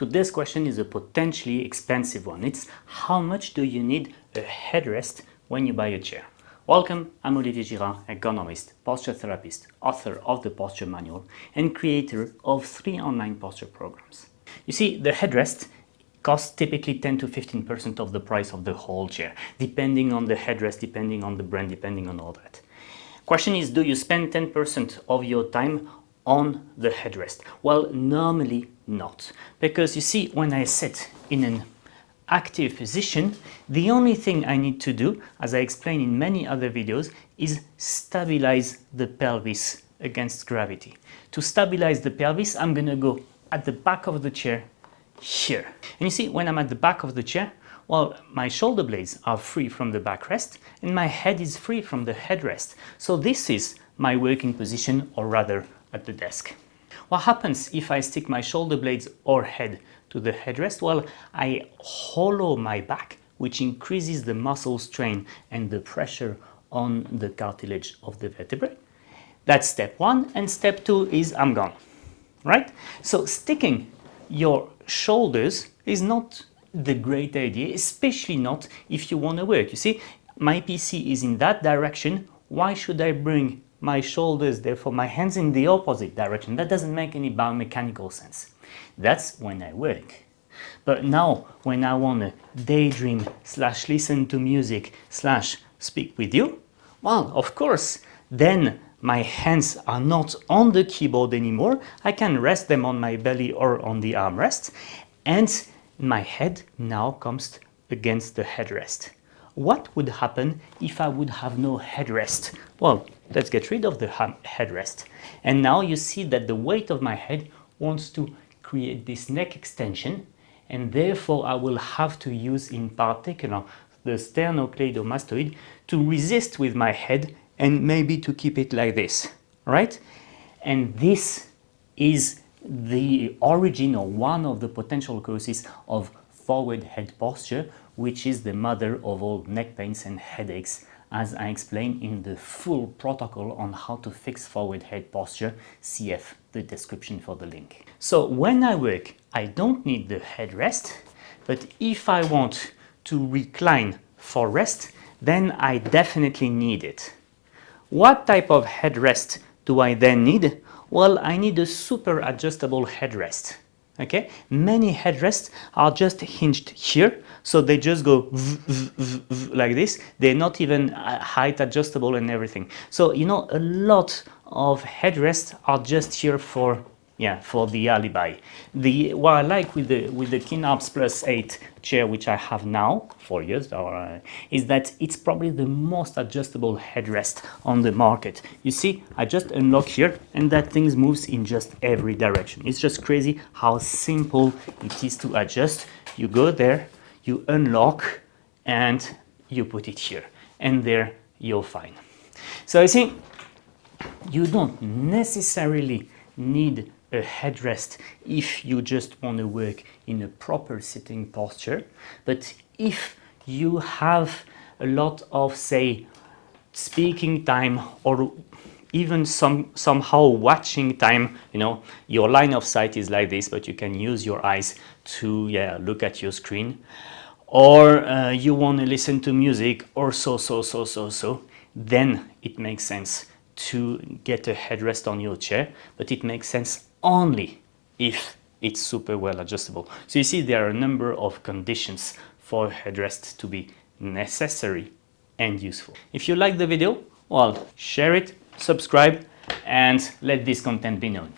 Today's question is a potentially expensive one. It's how much do you need a headrest when you buy a chair? Welcome, I'm Olivier Girard, ergonomist, posture therapist, author of the Posture Manual, and creator of 3 online posture programs. You see, the headrest costs typically 10 to 15% of the price of the whole chair, depending on the headrest, depending on the brand, depending on all that. Question is, do you spend 10% of your time on the headrest? Well, normally not, because you see, when I sit in an active position, the only thing I need to do, as I explained in many other videos, is stabilize the pelvis against gravity. To stabilize the pelvis, I'm gonna go at the back of the chair here. And you see, when I'm at the back of the chair, well, my shoulder blades are free from the backrest and my head is free from the headrest. So this is my working position, or rather at the desk. What happens if I stick my shoulder blades or head to the headrest? Well, I hollow my back, which increases the muscle strain and the pressure on the cartilage of the vertebrae. That's step 1, and step 2 is I'm gone, right? So sticking your shoulders is not the great idea, especially not if you want to work. You see, my PC is in that direction. Why should I bring my shoulders, therefore my hands, in the opposite direction? That doesn't make any biomechanical sense. That's when I work. But now, when I want to daydream / listen to music / speak with you, well, of course, then my hands are not on the keyboard anymore. I can rest them on my belly or on the armrest, and my head now comes against the headrest. What would happen if I would have no headrest? Well, let's get rid of the headrest. And now you see that the weight of my head wants to create this neck extension, and therefore I will have to use in particular the sternocleidomastoid to resist with my head and maybe to keep it like this, right? And this is the origin, or one of the potential causes, of forward head posture, which is the mother of all neck pains and headaches, as I explained in the full protocol on how to fix forward head posture. CF the description for the link. So when I work, I don't need the headrest, but if I want to recline for rest, then I definitely need it. What type of headrest do I then need? Well, I need a super adjustable headrest. Okay, many headrests are just hinged here, so they just go like this. They're not even height adjustable and everything. So, you know, a lot of headrests are just here for the alibi. What I like with the Kinnarps Plus 8 chair, which I have now, 4 years, is that it's probably the most adjustable headrest on the market. You see, I just unlock here and that thing moves in just every direction. It's just crazy how simple it is to adjust. You go there, you unlock, and you put it here, and there you're fine. So you see, you don't necessarily need a headrest if you just want to work in a proper sitting posture. But if you have a lot of, say, speaking time, or even somehow watching time, you know, your line of sight is like this, but you can use your eyes to look at your screen, or you want to listen to music, or so, then it makes sense to get a headrest on your chair. But it makes sense only if it's super well adjustable. So you see, there are a number of conditions for a headrest to be necessary and useful. If you like the video, well, share it, subscribe, and let this content be known.